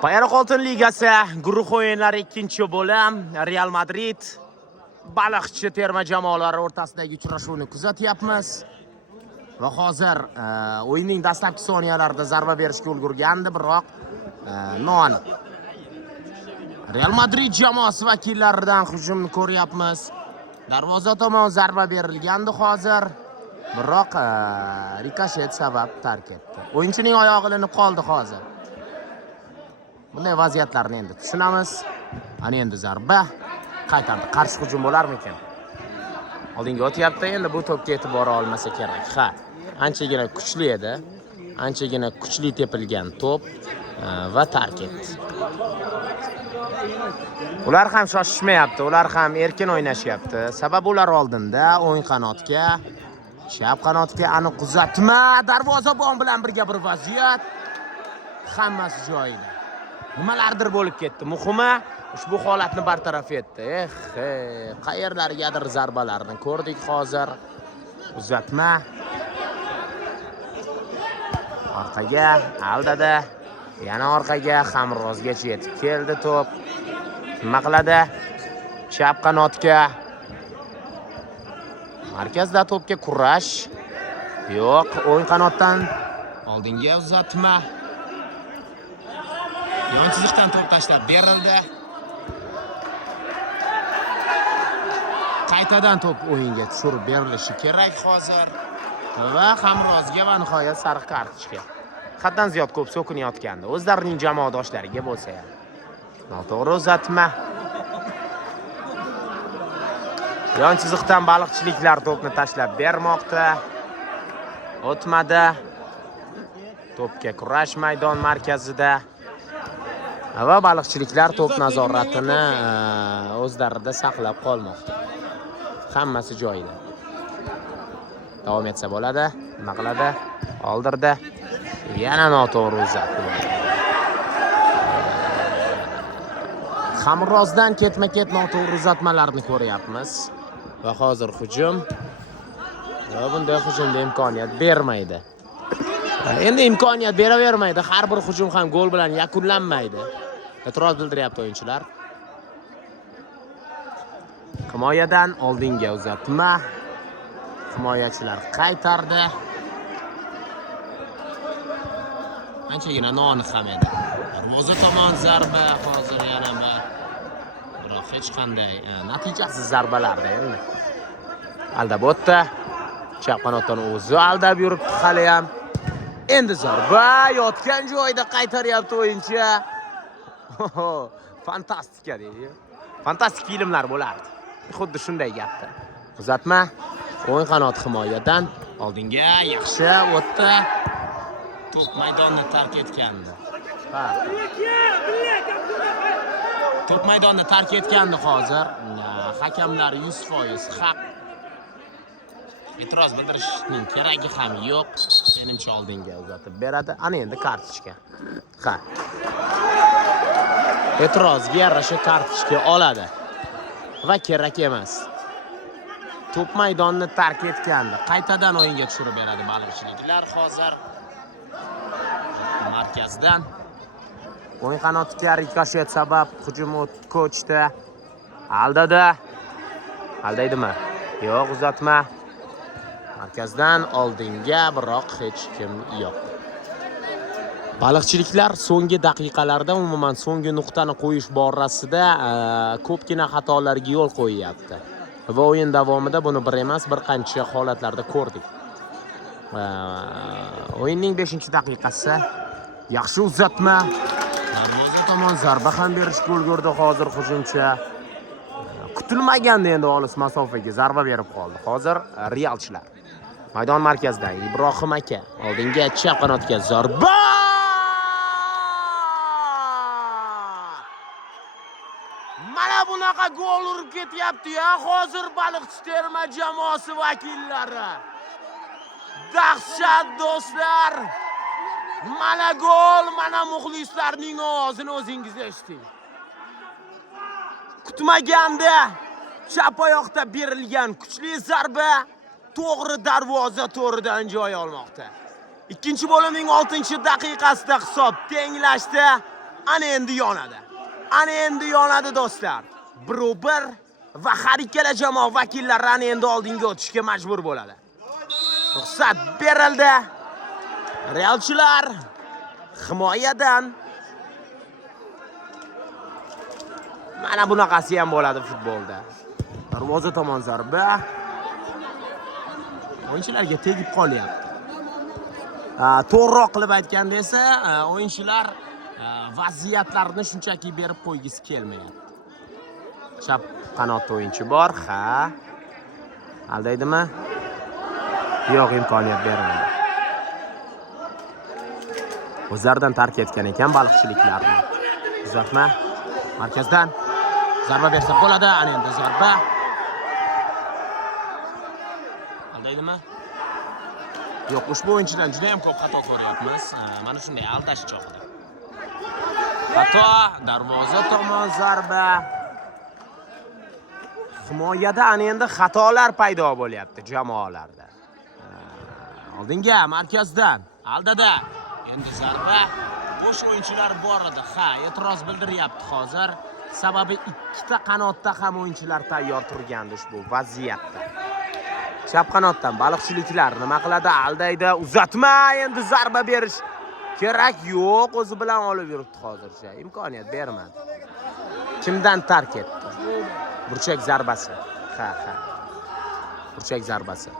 Bayroq Oltin Ligasi guruh o'yinlari 2-bo'lim Real Madrid Baliqchi terma jamoalari o'rtasidagi uchrashuvni kuzatyapmiz. Va hozir o'yinning dastlabki soniyalarida zarba berishga ulgurgandi, biroq non Real Madrid jamoasi vakillaridan hujumni ko'ryapmiz. Darvoza tomon zarba berilgandi hozir, biroq rikoshet sabab tark etdi. O'yinchining oyog'i ilinib qoldi hozir. Bunday vaziyatlarni endi tushunamiz. Ana endi zarba qaytardi. Qarshi hujum bo'larmikan? Oldinga o'tyapti, endi bu to'pga e'tibor olmasa kerak. Ha, anchagina kuchli edi. Anchagina kuchli tepilgan to'p va tark etdi. Ular ham shoshishmayapti, ular ham erkin o'ynashyapti. Sababi ular oldinda o'ng qanotga, chap qanotga aniq uzatma, darvozabon bilan birga bir vaziyat. Hammasi joyida. Nimalardir bo'lib ketdi. Muhimi ushbu holatni bartaraf etdi. Qayerlargadir zarbalarni ko'rdik hozir. Uzatma. Orqaga aldadi. Yana orqaga Hamrozgacha yetib keldi to'p. Nima qiladi? Chap qanotga. Markazda to'pga kurash. Yo'q, o'ng qanotdan oldinga uzatma. Yon chiziqdan to'p tashlab berildi. Qaytadan to'p o'yinga tushirib berilishi kerak hozir. Va Hamrozga va nihoyat sariq kartochka. Haddan ziyod ko'p so'kinayotgandi. O'zlarining jamoadoshlariga bo'lsa ham. Noto'g'ri uzatma. Yon chiziqdan baliqchiliklar to'pni tashlab bermoqda. O'tmadi. To'pga kurash maydon markazida. Va baliqchiliklar to'p nazoratini o'zlarida saqlab qolmoqda. Hammasi joyida. Davom etsa bo'ladi. Nima qiladi? Oldirdi. Yana noto'g'ri uzatma. Hamrozdan ketma-ket noto'g'ri uzatmalarni ko'ryapmiz. Va hozir hujum. Va bunday hujumda imkoniyat bermaydi. Endi imkoniyat beravermaydi. Har bir hujum ham gol bilan yakunlanmaydi. E'tiroz bildiryapti o'yinchilar. Himoyadan oldinga uzatma. Himoyachilar qaytardi. Anchagina noni ham edi. Darvoza tomon zarba hozir yana biroq hech qanday natijasiz zarbalarda endi. Aldab o'tdi. Chap qanotdan o'zi aldab yuribdi hali ham. Endi zarba yotgan joyida qaytaryapti o'yinchi. Fantastika deydi. Fantastik filmlar bo'lardi. Xuddi shunday gapdi. Uzatma. O'ng qanot himoyadan oldinga yaxshi o'tdi. To'p maydonni tark etgandi. To'p maydonni tark etgandi hozir. Hakamlar 100% haq. E'tiroz bildirishning keragi ham yo'q. Menimcha oldinga uzatib beradi. Ana endi kartochka. Ha. E'tirozga yarasha kartochka oladi. Va kerak emas. To'p maydonni tark etgandi. Qaytadan o'yinga tushirib beradi baliqchiliklar hozir. Markazdan o'ng qanotga rikoshet sabab hujum ko'chdi. Aldadi. Aldaydimi? Yo'q, uzatma. Markazdan oldinga, biroq hech kim yo'q. Baliqchiliklar so'nggi daqiqalarda, umuman so'nggi nuqtani qo'yish borasida ko'pgina xatolarga yo'l qo'yyapti. Va o'yin davomida buni bir emas, bir qancha holatlarda ko'rdik. O'yinning 5-daqiqasi. Yaxshi uzatma. Darvoza tomon zarba ham berishga ulgurdi hozir hujumchi. Kutilmaganda endi olis masofaga zarba berib qoldi. Hozir Realchilar. Maydon markazidan Ibrohim aka oldinga chap qanotga zarba! Mana bunaqa gol urib ketyapti-ya, hozir Baliqchi terma jamoasi vakillari. Dahshat do'stlar. Mana gol, mana muxlislarning ovozini o'zingiz eshiting. Kutmaganda chap oyoqda berilgan kuchli zarba to'g'ri darvoza to'ridan joy olmoqda. Ikkinchi bo'limning 6-daqiqasida hisob tenglashdi. Ana endi yonadi. Ana endi yonadi do'stlar. 1-1 va har ikkala jamoa vakillari ana endi oldinga o'tishga majbur bo'ladi. Ruxsat berildi. Realchilar himoyadan mana bunaqasi ham bo'ladi futbolda. Darvoza tomon zarba. O'yinchilarga tegib qolyapti. To'g'riroq qilib aytganda esa, o'yinchilar vaziyatlarni shunchaki berib qo'ygisi kelmayapti. Chap qanotda o'yinchi bor, ha. Aldaydimi? Yo'q, imkoniyat bermadi. O'zlaridan tark etgan ekan baliqchiliklarni. Uzatma. Markazdan zarba bersa bo'ladi. Ana endi zarba. Aldaydimi? Yo'q, ushbu o'yinchidan juda ham ko'p xato ko'ryapmiz. Mana shunday aldash chog'ida. Xato, darvoza tomon zarba. Himoyada ana endi xatolar paydo bo'lyapti jamoalarda. Oldinga markazdan aldada. Endi zarba. Bo'sh o'yinchilar bor edi. Ha, e'tiroz bildiryapti hozir. Sababi ikkita qanotda ham o'yinchilar tayyor turgandi ushbu vaziyatda. Chap qanotdan baliqchiliklar nima qiladi? Aldaydi. Uzatma, endi zarba berish kerak. Yo'q, o'zi bilan olib yuribdi hozircha. Imkoniyat bermadi. Kimdan tark etdi? Burchak zarbasi. Ha. Burchak zarbasi.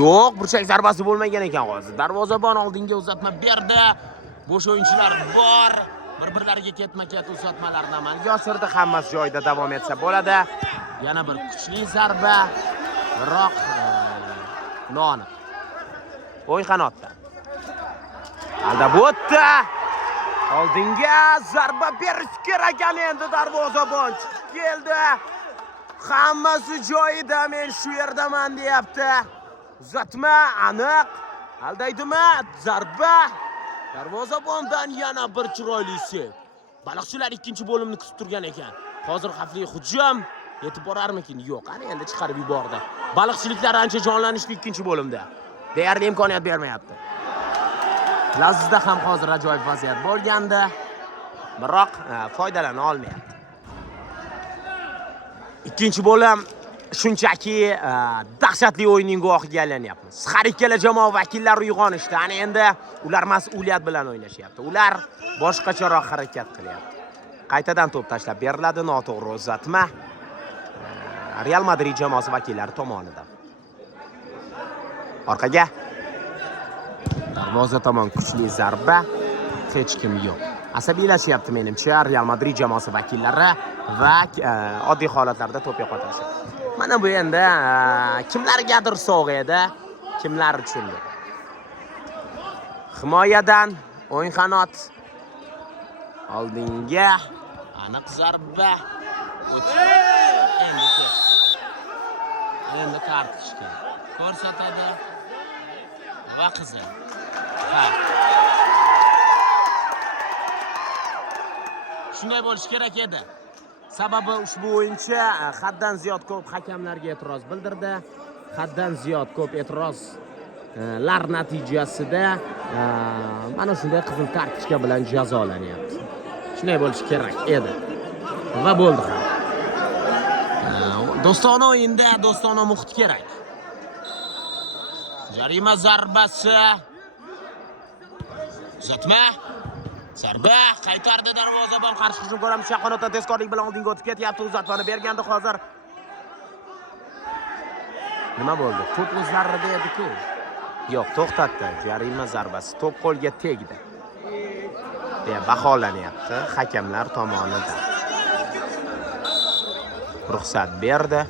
Yo'q, burchak zarbasi bo'lmagan ekan hozir. Darvozabon oldinga uzatma berdi. Bo'sh o'yinchilar bor. Bir-birlariga ketma-ket uzatmalarni amalga oshirdi. Hammasi joyida davom etsa bo'ladi. Yana bir kuchli zarba. Biroq noaniq. O'yin qanotdan. Aldab o'tdi. Oldinga zarba berish kerak endi darvozabon chiqib keldi. Hammasi joyida, men shu yerdaman deyapti. Uzatma aniq. Aldaydimi? Zarba. Darvozabondan yana bir chiroyli sev. Baliqchilar ikkinchi bo'limni kutib turgan ekan. Hozir xavfli hujum yetib borarmikin? Yo'q, ana endi chiqarib yubordi. Baliqchiliklar ancha jonlanishdi ikkinchi bo'limda. Deyarli imkoniyat bermayapti. Lazizda ham hozir ajoyib vaziyat bo'lganda, biroq foydalana olmayapti. Ikkinchi bo'lim shunchaki dahshatli o'yinning guvohiga aylanyapmiz. Har ikkala jamoa vakillari uyg'onishdi. Ana endi ular mas'uliyat bilan o'ynashyapti. Ular boshqacharoq harakat qilyapti. Qaytadan to'p tashlab beriladi, noto'g'ri uzatma. Real Madrid jamoasi vakillari tomonidan. Orqaga. Darvoza tomon kuchli zarba. Hech kim yo'q. Asabiylashyapti menimcha Real Madrid jamoasi vakillari va oddiy holatlarda to'p yo'qotishi. Mana bu endi kimlargadir sovg'a edi, kimlar tushundi. Himoyadan o'yin qanot. Oldinga aniq zarba. Endi kartochka ko'rsatadi va qizil. Ha. Shunday bo'lish kerak edi. Sababi ushbu o'yinchi haddan ziyod ko'p hakamlarga e'tiroz bildirdi. Haddan ziyod ko'p e'tirozlar natijasida mana shunday qizil kartochka bilan jazolanyapti. Shunday bo'lish kerak edi. Va bo'ldi ham. Do'stona o'yinda do'stona muhit kerak. Jarima zarbasi. Uzatma. Zarba qaytardi darvozabon, qarshi hujum ko'ramiz. Qanotdan tezkorlik bilan oldinga o'tib ketyapti. Uzatmani bergandi hozir. Nima bo'ldi? To'p o'zlarida edi-ku. Yo'q, to'xtatdi. Jarima zarbasi to'p qo'lga tegdi. deya baholanyapti hakamlar tomonidan. Ruxsat berdi.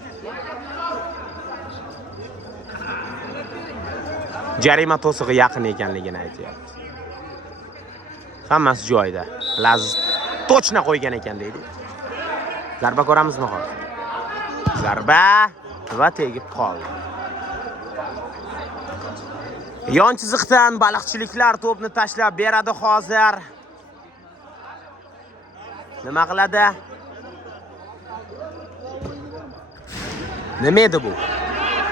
Jarima to'sig'i yaqin ekanligini aytayapti. Hammasi joyida. Laziz to'chna qo'ygan ekan deydi. Zarba ko'ramizmi hozir? Zarba va tegib qoldi. Yon chiziqdan baliqchiliklar to'pni tashlab beradi hozir. Nima qiladi? Nima edi bu?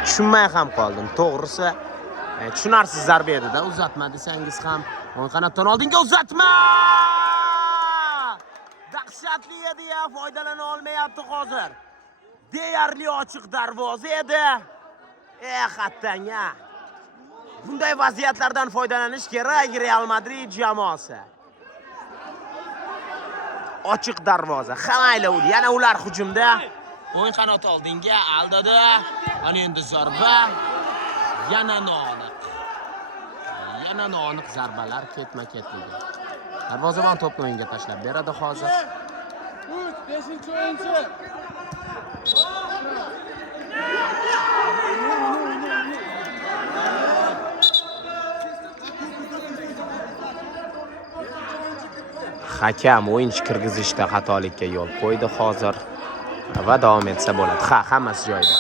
Tushunmay ham qoldim. To'g'risi, tushunarsiz zarba edi-da, uzatma desangiz ham. O'ng qanotdan oldinga uzatma! dahshatli edi-ya, foydalana olmayapti hozir. Deyarli ochiq darvoza edi. Hattanga. Bunday vaziyatlardan foydalanish kerak Real Madrid jamoasi. Ochiq darvoza. Hamaylovdi. Yana ular hujumda. O'yin qanoti oldinga aldadi. Ana endi zarba. Yana noaniq zarbalar ketma-ketligi. Darvozabon to'pni o'yinga tashlab beradi hozir. 5-o'yinchi. Hakam o'yinchi kirgizishda xatolikka yo'l qo'ydi hozir va davom etsa bo'ladi. Hammasi joyida.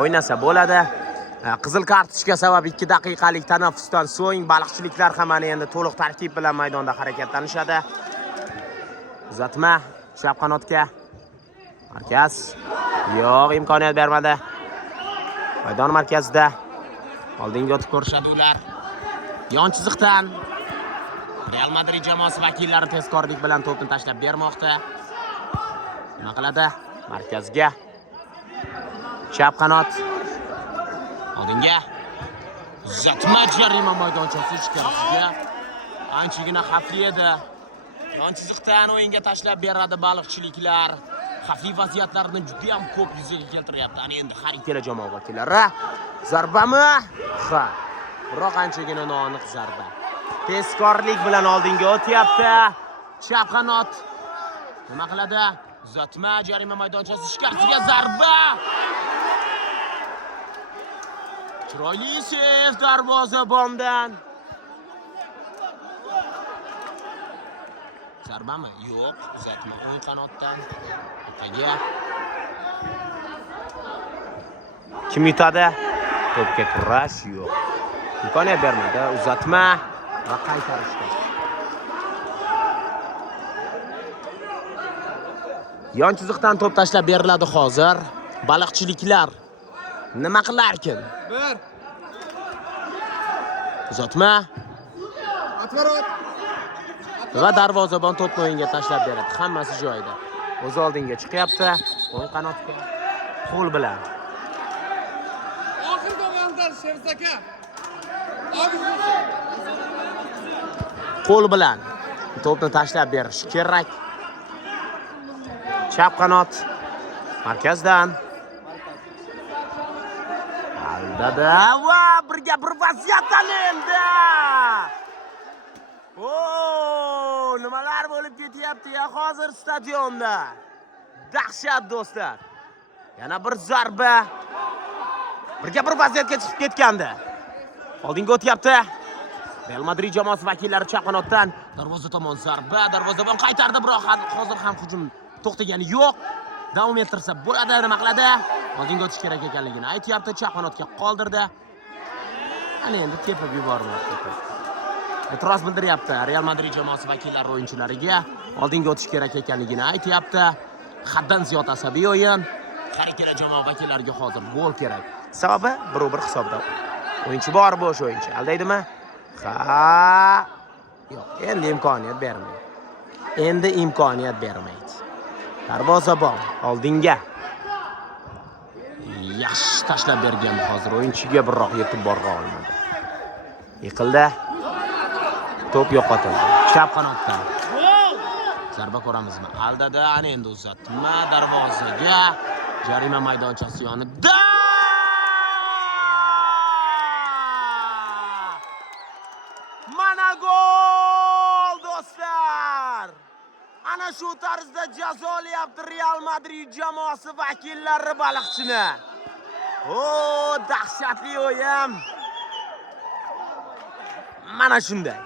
O'ynasa bo'ladi. Qizil kartochka sabab 2 daqiqalik tanaffusdan so'ng baliqchiliklar ham mana endi to'liq tarkib bilan maydonda harakatlanishadi. Uzatma chap qanotga. Markaz. Yo'q, imkoniyat bermadi. Maydon markazida oldinga o'tib ko'rishadi ular. Yon chiziqdan Real Madrid jamoasi vakillari tezkorlik bilan to'pni tashlab bermoqda. Nima qiladi? Markazga. Chap qanot. Oldinga. Uzatma jarima maydonchasi ichkarisiga. Anchagina xavfli edi. Yon chiziqdan o'yinga tashlab beradi baliqchiliklar. Xavfli vaziyatlarni juda ham ko'p yuzaga keltiryapti. Ana endi har ikkala jamoa vakillari zarbami? Biroq anchagina noaniq zarba. Tezkorlik bilan oldinga o'tyapti. Chap qanot. Nima qiladi? Uzatma jarima maydonchasi ichkarisiga zarba. Chiroyli sev darvozabondan. Zarbami? Yo'q, uzatma o'ng qanotdan. Orqaga. Kim yutadi? To'pga kurash yo'q. Imkoniyat bermadi. Uzatma va qaytarishdi. Yon chiziqdan to'p tashlab beriladi hozir. Baliqchiliklar nima qilarkin? Bir. Uzatma. Atvarot. Va darvozabon to'pni o'yinga tashlab beradi. Hammasi joyida. O'z oldinga chiqyapti. O'ng qanotga. Qo'l bilan. Oxirgi o'yinda Sherzaka. Qo'l bilan to'pni tashlab berish kerak. Chap qanot markazdan aldadi va birga bir vaziyatdan endi. Nimalar bo'lib ketyapti-ya hozir stadionda. Dahshat do'stlar. Yana bir zarba. Birga bir vaziyatga chiqib ketgandi. Oldinga o'tyapti. Real Madrid jamoasi vakillari chap qanotdan darvoza tomon zarba. Darvozabon qaytardi, biroq hozir ham hujum to'xtagani yo'q. Davom ettirsa bo'ladi, nima qiladi? Oldinga o'tish kerak ekanligini aytyapti, chap qanotga qoldirdi. Ana endi tepib yubormoqda. E'tiroz bildiryapti Real Madrid jamoasi vakillari o'yinchilariga. Oldinga o'tish kerak ekanligini aytyapti. Haddan ziyod asabiy o'yin. Har ikkala jamoa vakillariga hozir gol kerak. Sababi 1-1 hisobda. O'yinchi bor, bo'sh o'yinchi. Aldaydimi? Yo'q, endi imkoniyat bermaydi. Darvozabon oldinga. Yaxshi tashlab bergan hozir o'yinchiga biroq yetib bora olmadi. Yiqildi. To'p yo'qotildi. Chap qanotdan. Zarba ko'ramizmi? Aldadi, ana endi uzatma darvozaga. Jarima maydonchasi yonida. Mana gol do'stlar. Ana shu tarzda jazolayapti Real Madrid jamoasi vakillari baliqchini. Dahshatli o'yin. Mana shunday.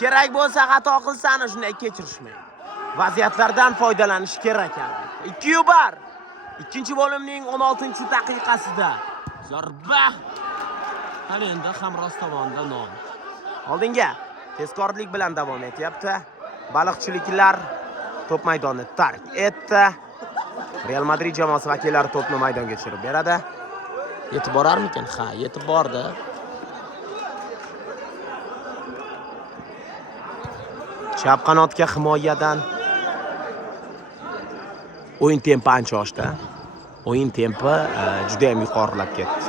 Kerak bo'lsa xato qilsa ana shunday kechirishmaydi. Vaziyatlardan foydalanish kerak. 2-1. Ikkinchi bo'limning 16-daqiqasida zarba. Hali endi hamroz tomonda non. Oldinga tezkorlik bilan davom etyapti. Baliqchiliklar to'p maydonni tark etdi. Real Madrid jamoasi vakillari to'pni maydonga tushirib beradi. Yetib borarmikin? Yetib bordi. Chap qanotga himoyadan O'yin tempi ancha oshdi. O'yin tempi juda ham yuqorilab ketdi.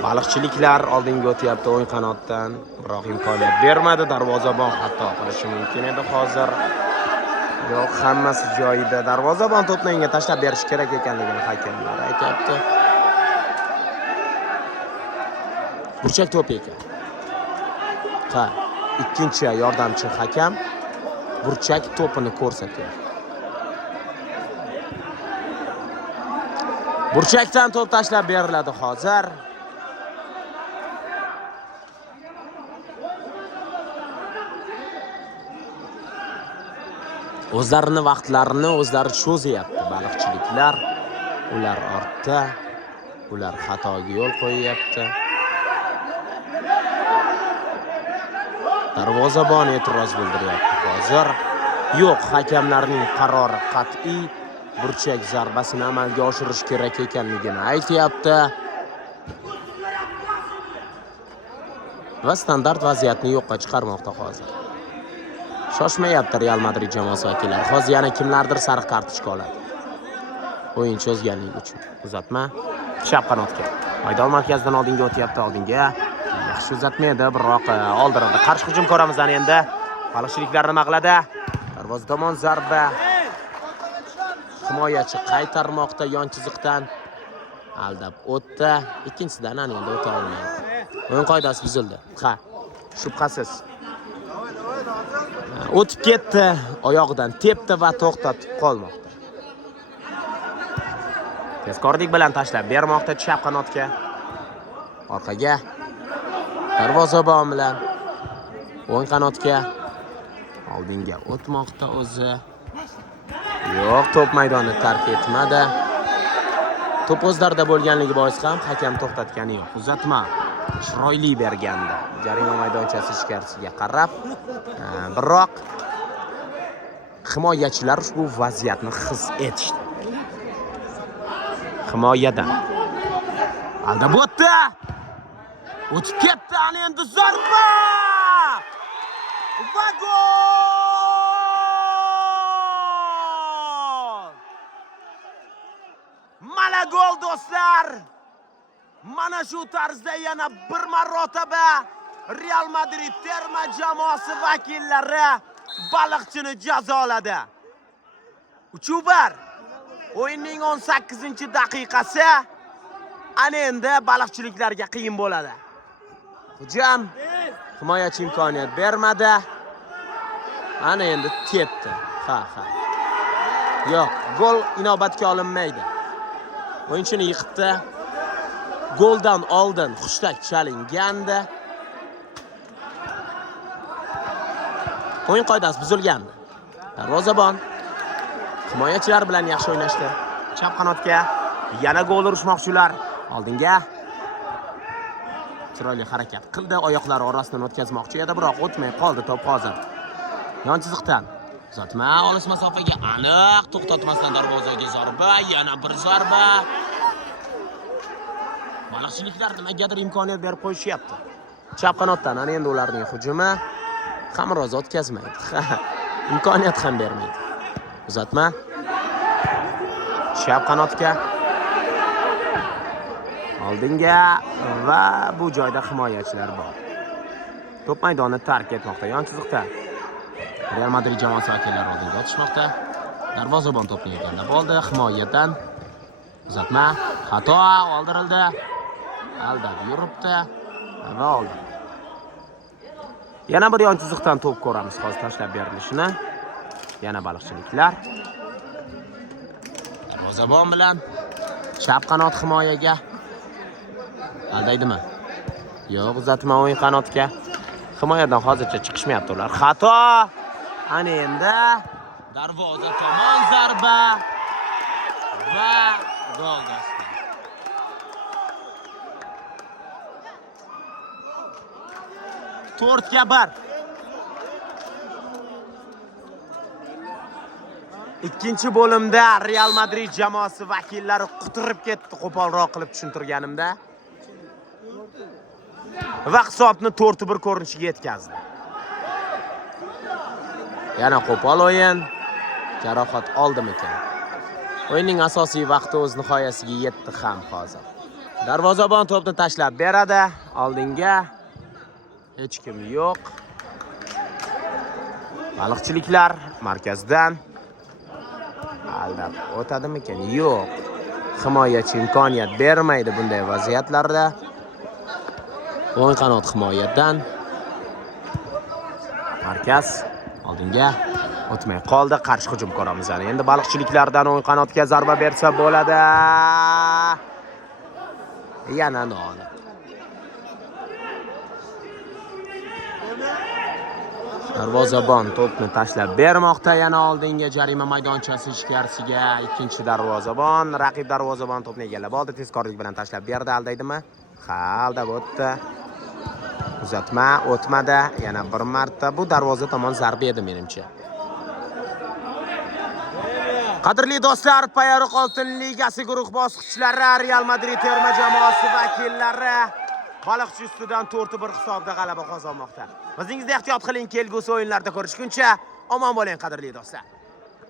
Baliqchiliklar oldinga o'tyapti o'ng qanotdan, biroq imkoniyat bermadi. Darvozabon xato qilishi mumkin edi hozir. Yo'q, hammasi joyida. Darvozabon to'pni unga tashlab berish kerak ekanligini hakamlar aytayapti. Burchak to'p ekan. Ha, ikkinchi yordamchi hakam burchak to'pini ko'rsatyapti. Burchakdan to'p tashlab beriladi hozir. O'zlarini vaqtlarini o'zlari cho'zyapti baliqchiliklar. Ular ortda. Ular xatoga yo'l qo'yyapti. Darvozabon e'tiroz bildiryapti hozir. Yo'q, hakamlarning qarori qat'iy. Burchak zarbasini amalga oshirish kerak ekanligini aytayapti. Va standart vaziyatni yo'qqa chiqarmoqda hozir. Shoshmayapti Real Madrid jamoasi vakillari. Hozir yana kimlardir sariq kartochka oladi. O'yin cho'zganlik uchun. Uzatma chap qanotga. Maydon markazidan oldinga o'tyapti, oldinga. Yaxshi uzatma edi, biroq oldiradi. Qarshi hujum ko'ramiz endi. Baliqchiliklar nima qiladi? Darvoza tomon zarba. Himoyachi qaytarmoqda yon chiziqdan. Aldab o'tdi. Ikkinchisidan endi o'ta olmaydi. O'yin qoidasi buzildi. Ha, shubhasiz. O'tib ketdi, oyog'idan tepdi va to'xtatib qolmoqda. Tezkorlik bilan tashlab bermoqda chap qanotga. Orqaga. Darvozabon bilan o'ng qanotga. Oldinga o'tmoqda o'zi. Yo'q, to'p maydonni tark etmadi. To'p o'zlarida bo'lganligi bois ham hakam to'xtatgani yo'q. Uzatma chiroyli bergandi. Jarima maydonchasi ichkarisiga qarab. Biroq himoyachilar ushbu vaziyatni his etishdi. Himoyadan aldab o'tdi. O'tib ketdi, ana endi zarba! Va gol! Mana gol do'stlar! Mana shu tarzda yana bir marotaba Real Madrid terma jamoasi vakillari baliqchini jazoladi. 3-1. O'yinning 18-daqiqasi. Ana endi baliqchiliklarga qiyin bo'ladi. Hujum himoyachi imkoniyat bermadi. Ana endi tepdi. Ha. Yo'q, gol inobatga olinmaydi. O'yinchini yiqitdi. Goldan oldin xushtak chalingandi. O'yin qoidasi buzilgandi. Darvozabon himoyachilar bilan yaxshi o'ynashdi. Chap qanotga yana gol urishmoqchilar. Oldinga chiroyli harakat qildi. Oyoqlari orasidan o'tkazmoqchi edi, biroq o'tmay qoldi to'p hozir. Yon chiziqdan uzatma olis masofaga aniq to'xtatmasdan darvozaga zarba, yana bir zarba. Baliqchiliklar nimagadir imkoniyat berib qo'yishyapti. Chap qanotdan ana endi ularning hujumi Hamroz o'tkazmaydi. Imkoniyat ham bermaydi. Uzatma chap qanotga oldinga va bu joyda himoyachilar bor. To'p maydonni tark etmoqda. Yon chiziqda Real Madrid jamoasi vakillari oldinga o'tishmoqda. Darvozabon to'pni egallab oldi. Himoyadan uzatma xato oldirildi. Aldab yuribdi va oldi. Yana bir yon chiziqdan to'p ko'ramiz hozir tashlab berilishini. Yana baliqchiliklar. Darvozabon bilan chap qanot himoyaga. Aldaydimi? Yo'q, uzatma o'ng qanotga. Himoyadan hozircha chiqishmayapti ular. Xato. Ana endi darvoza tomon zarba va gol do'stlar. To'rtga 1. Ikkinchi bo'limda Real Madrid jamoasi vakillari quturib ketdi, qo'polroq qilib tushuntirganimda. Va hisobni 4-1 ko'rinishiga yetkazdi. Yana qo'pol o'yin. Jarohat oldimikan? O'yinning asosiy vaqti o'z nihoyasiga yetdi ham hozir. Darvozabon to'pni tashlab beradi. Oldinga hech kim yo'q. Baliqchiliklar markazdan aldab o'tadimikan? Yo'q. Himoyachi imkoniyat bermaydi bunday vaziyatlarda. O'ng qanot himoyadan markaz oldinga o'tmay qoldi. Qarshi hujum ko'ramiz. Endi baliqchiliklardan o'ng qanotga zarba bersa bo'ladi. Yana noaniq. Darvozabon to'pni tashlab bermoqda, yana oldinga jarima maydonchasi ichkarisiga. Ikkinchi darvozabon, raqib darvozabon to'pni egallab oldi, tezkorlik bilan tashlab berdi, aldaydimi? Ha, aldab o'tdi. Uzatma o'tmadi, yana bir marta bu darvoza tomon zarba edi menimcha. Qadrli do'stlar, Payariq Oltin Ligasi guruh bosqichlari Real Madrid terma jamoasi vakillari Baliqchi ustidan 4-1 hisobda g'alaba qozonmoqda. O'zingizni ehtiyot qiling, kelgusi o'yinlarda ko'rishguncha omon bo'ling qadrli do'stlar.